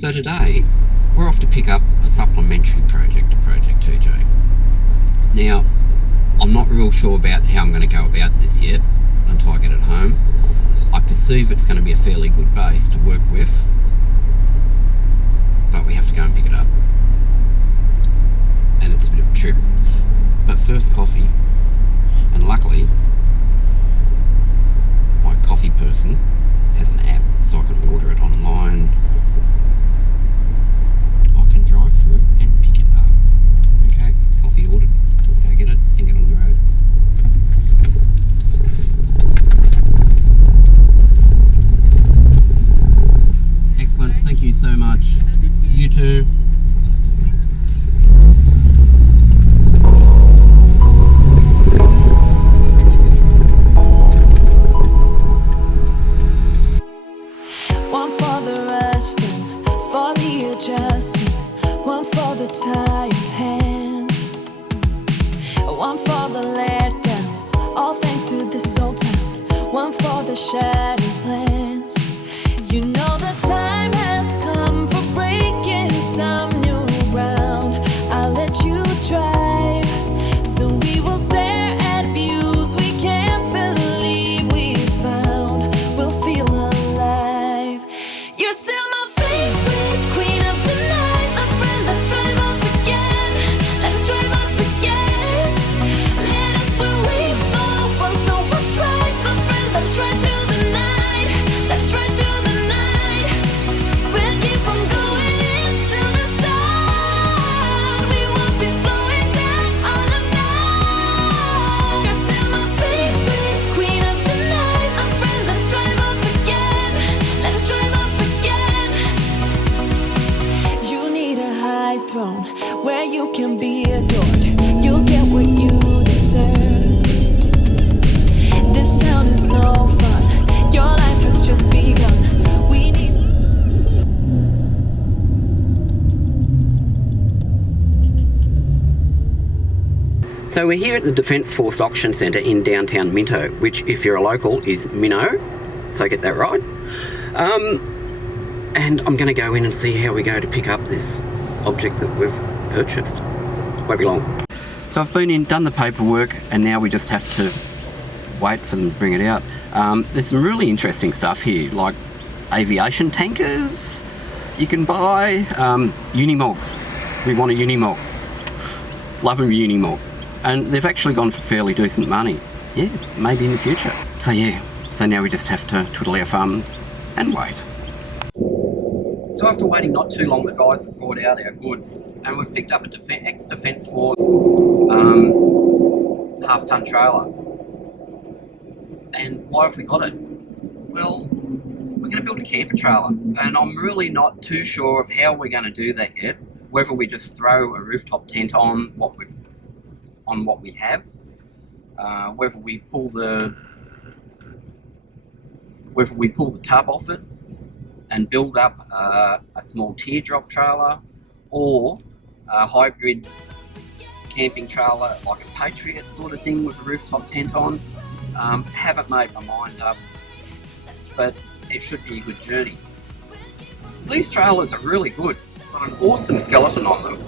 So today, we're off to pick up a supplementary project to Project 2J. Now, I'm not real sure about how I'm going to go about this yet until I get it home. I perceive it's going to be a fairly good base to work with, but we have to go and pick it up. And it's a bit of a trip. But first, coffee. And luckily, my coffee person has an app, so I can order it online. I can drive through and pick it up. Okay, coffee ordered. Let's go get it and get on the road. Excellent, thank you so much. You too. One for the resting, for the adjusting, one for the tired hands, one for the letdowns, all thanks to this old town, one for the shattered plans. You know the time has come for breaking some new ground. I'll let you drive, so we will stare at views we can't believe we found. We'll feel alive. You're still my favorite queen of the night, my friend. Let's drive off again. Let's drive off again. Let us where we fall once know what's right, my friend. Let's ride through the night. Let's ride through the night. We'll keep on going into the sun. We won't be slowing down all the night. You're still my favorite queen of the night, my friend. Let's drive off again. Let's drive off again. You need a high throne where you can be adored. You'll get what you deserve. This town is no fun. Your life has just begun. We need. So we're here at the Defence Force Auction Centre in downtown Minto, which, if you're a local, is Minnow, so get that right. And I'm going to go in and see how we go to pick up this object that we've purchased. Won't be long. So I've been in, done the paperwork, and now we just have to wait for them to bring it out. There's some really interesting stuff here, like aviation tankers you can buy, Unimogs. We want a Unimog. Love a Unimog. And they've actually gone for fairly decent money. Yeah, maybe in the future. So yeah, so now we just have to twiddle our thumbs and wait. So after waiting not too long, the guys have brought out our goods, and we've picked up a ex-Defence Force half-ton trailer. And why have we got it? Well, we're going to build a camper trailer, and I'm really not too sure of how we're going to do that yet. Whether we just throw a rooftop tent on what we have, whether we pull the tub off it and build up a small teardrop trailer, or a hybrid camping trailer like a Patriot sort of thing with a rooftop tent on. Haven't made my mind up, but it should be a good journey. These trailers are really good. Got an awesome skeleton on them.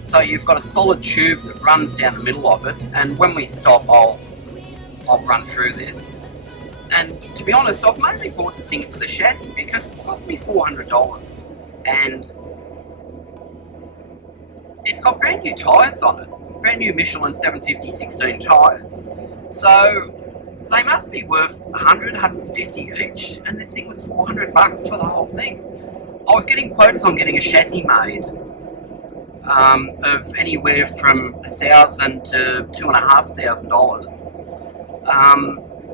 So you've got a solid tube that runs down the middle of it, and when we stop, I'll run through this. And to be honest, I've mainly bought this thing for the chassis because it's cost me $400, and it's got brand new tyres on it, brand new Michelin 750/16 tyres. So they must be worth $100, $150 each, and this thing was $400 for the whole thing. I was getting quotes on getting a chassis made of anywhere from $1,000 to $2,500.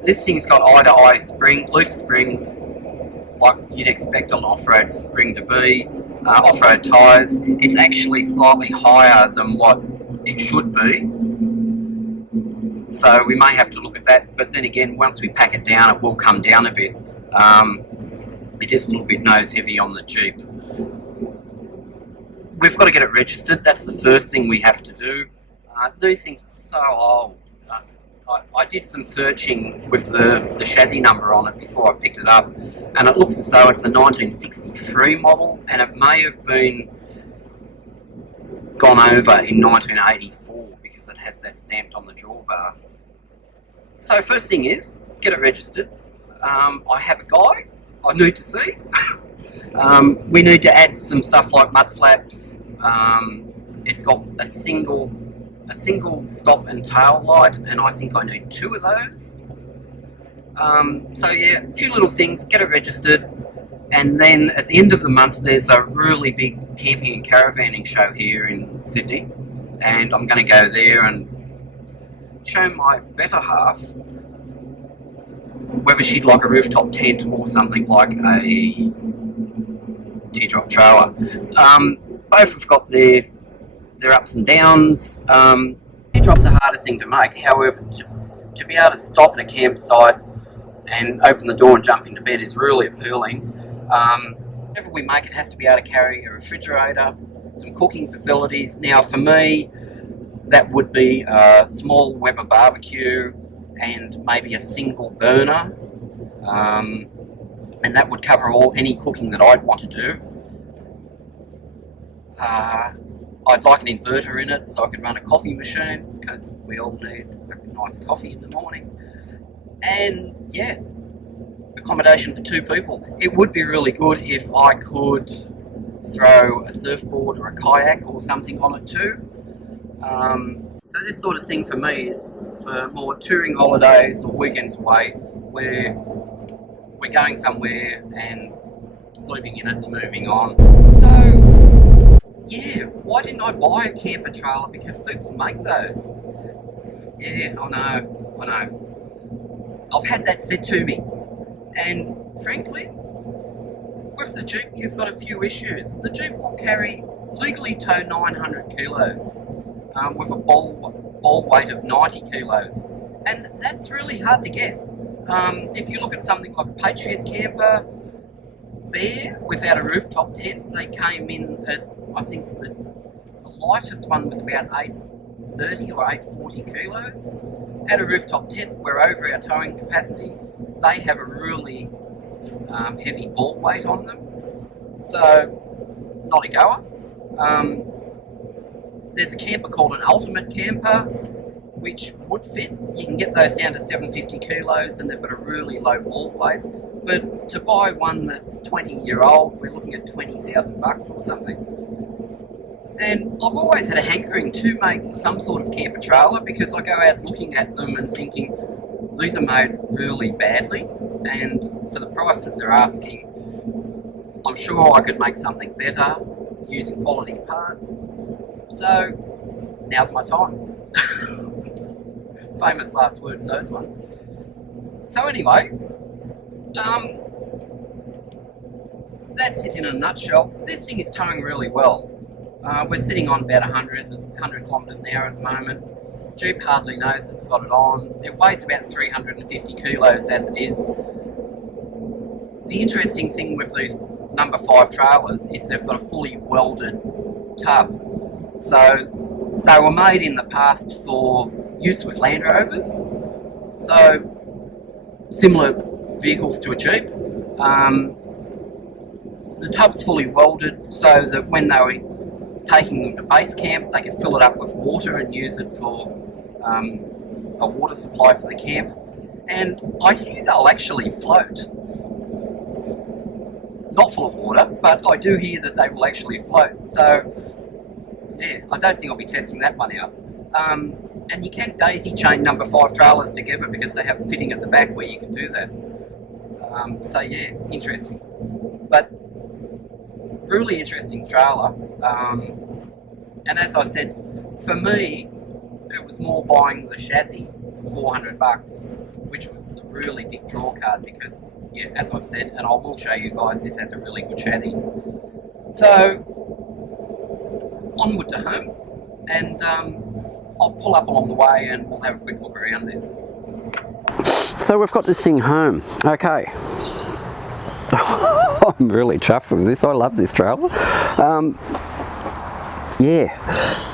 This thing's got eye-to-eye leaf springs, like you'd expect an off-road spring to be. Off-road tyres. It's actually slightly higher than what it should be, so we may have to look at that. But then again, once we pack it down, it will come down a bit. It is a little bit nose heavy on the Jeep. We've got to get it registered. That's the first thing we have to do. These things are so old. I did some searching with the chassis number on it before I picked it up, and it looks as though it's a 1963 model, and it may have been gone over in 1984 because it has that stamped on the drawbar. So first thing is, get it registered. I have a guy I need to see. We need to add some stuff like mud flaps. It's got a single stop and tail light, and I think I need 2 of those. So yeah, a few little things, get it registered, and then at the end of the month there's a really big camping and caravanning show here in Sydney, and I'm going to go there and show my better half whether she'd like a rooftop tent or something like a teardrop trailer. Both have got their ups and downs. Teardrop's the hardest thing to make, however, to be able to stop at a campsite and open the door and jump into bed is really appealing. Whatever we make, it has to be able to carry a refrigerator, some cooking facilities. Now for me, that would be a small Weber barbecue and maybe a single burner, and that would cover any cooking that I'd want to do. I'd like an inverter in it so I could run a coffee machine, because we all need a nice coffee in the morning. And yeah, accommodation for 2 people. It would be really good if I could throw a surfboard or a kayak or something on it too. So this sort of thing for me is for more touring holidays or weekends away, where we're going somewhere and sleeping in it and moving on. So yeah, why didn't I buy a camper trailer? Because people make those. Yeah, I know. I've had that said to me. And frankly, with the Jeep, you've got a few issues. The Jeep will legally tow 900 kilos with a ball weight of 90 kilos. And that's really hard to get. If you look at something like Patriot Camper, Bear, without a rooftop tent, they came in at, I think the lightest one was about 830 or 840 kilos. At a rooftop tent, we're over our towing capacity. They have a really heavy ball weight on them, so not a goer. There's a camper called an Ultimate Camper, which would fit. You can get those down to 750 kilos, and they've got a really low ball weight. But to buy one that's 20-year-old, we're looking at $20,000 or something. And I've always had a hankering to make some sort of camper trailer, because I go out looking at them and thinking, these are made really badly, and for the price that they're asking, I'm sure I could make something better using quality parts. So now's my time. Famous last words, those ones. So anyway, that's it in a nutshell. This thing is towing really well. We're sitting on about 100 kilometres an hour at the moment. Jeep hardly knows it's got it on. It weighs about 350 kilos as it is. The interesting thing with these number 5 trailers is they've got a fully welded tub. So they were made in the past for use with Land Rovers. So similar vehicles to a Jeep. The tub's fully welded so that when they were taking them to base camp, they could fill it up with water and use it for a water supply for the camp. And I hear they'll actually float. Not full of water, but I do hear that they will actually float. So yeah, I don't think I'll be testing that one out. And you can daisy chain number 5 trailers together, because they have a fitting at the back where you can do that. So yeah, interesting. But really interesting trailer. And as I said, for me, it was more buying the chassis for $400, which was a really big draw card, because, yeah, as I've said, and I will show you guys, this has a really good chassis. So, onward to home, and I'll pull up along the way and we'll have a quick look around this. So we've got this thing home. Okay. I'm really chuffed with this. I love this trailer. Yeah,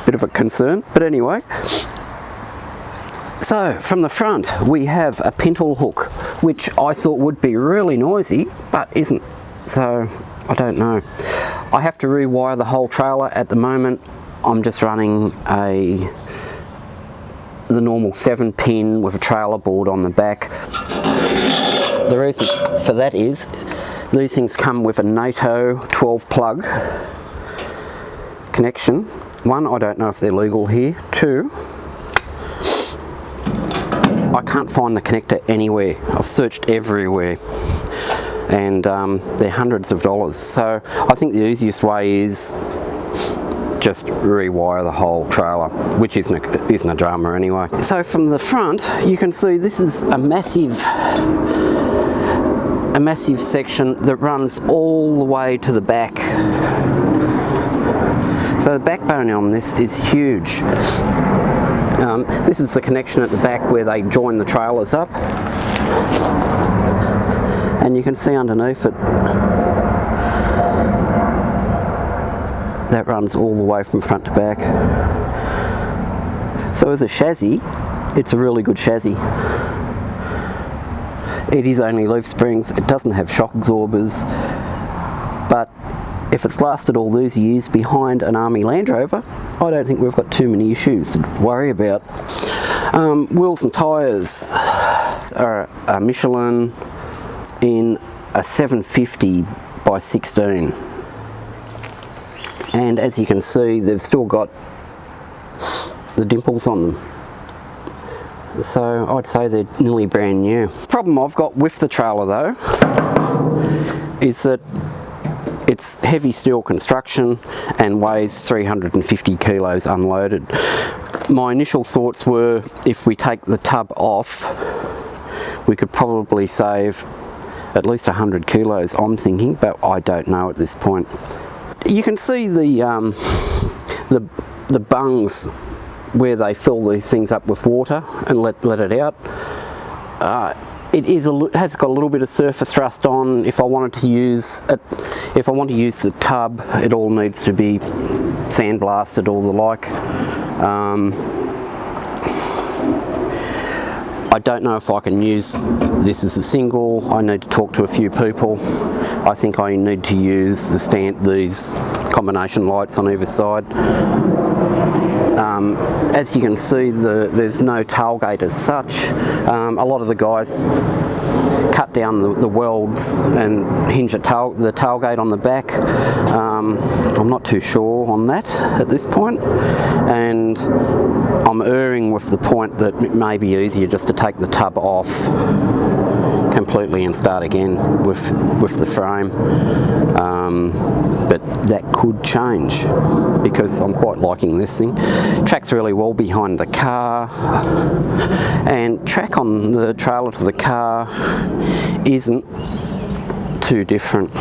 bit of a concern, but anyway. So from the front we have a pintle hook, which I thought would be really noisy, but isn't. So I don't know. I have to rewire the whole trailer at the moment. I'm just running the normal 7-pin with a trailer board on the back. The reason for that is these things come with a NATO 12 plug connection. One, I don't know if they're legal here. Two, I can't find the connector anywhere. I've searched everywhere, and they're hundreds of dollars. So I think the easiest way is just rewire the whole trailer, which isn't a drama anyway. So from the front you can see this is a massive section that runs all the way to the back. So the backbone on this is huge. This is the connection at the back where they join the trailers up, and you can see underneath it that runs all the way from front to back. So as a chassis, it's a really good chassis. It is only leaf springs, it doesn't have shock absorbers, but if it's lasted all these years behind an Army Land Rover, I don't think we've got too many issues to worry about. Wheels and tyres are a Michelin in a 750 by 16. And as you can see, they've still got the dimples on them. So I'd say they're nearly brand new. Problem I've got with the trailer though is that it's heavy steel construction and weighs 350 kilos unloaded. My initial thoughts were if we take the tub off, we could probably save at least 100 kilos, I'm thinking, but I don't know at this point. You can see the bungs where they fill these things up with water and let it out. It has got a little bit of surface thrust on. If I want to use the tub, it all needs to be sandblasted or the like. I don't know if I can use this as a single. I need to talk to a few people. I think I need to use these combination lights on either side. As you can see, there's no tailgate as such. A lot of the guys cut down the welds and hinge the tailgate on the back. I'm not too sure on that at this point, and I'm erring with the point that it may be easier just to take the tub off completely and start again with the frame. But that could change because I'm quite liking this thing. Tracks really well behind the car, and track on the trailer to the car isn't too different.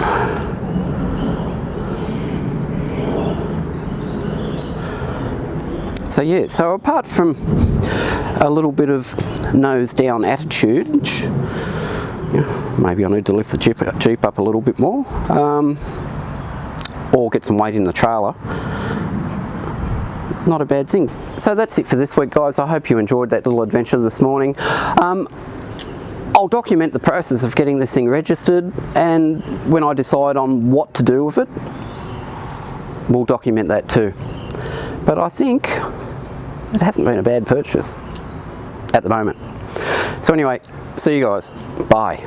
So yeah, so apart from a little bit of nose down attitude, which, maybe I need to lift the Jeep up a little bit more, or get some weight in the trailer. Not a bad thing. So that's it for this week, guys. I hope you enjoyed that little adventure this morning. I'll document the process of getting this thing registered, and when I decide on what to do with it, we'll document that too. But I think it hasn't been a bad purchase at the moment. So anyway, see you guys. Bye.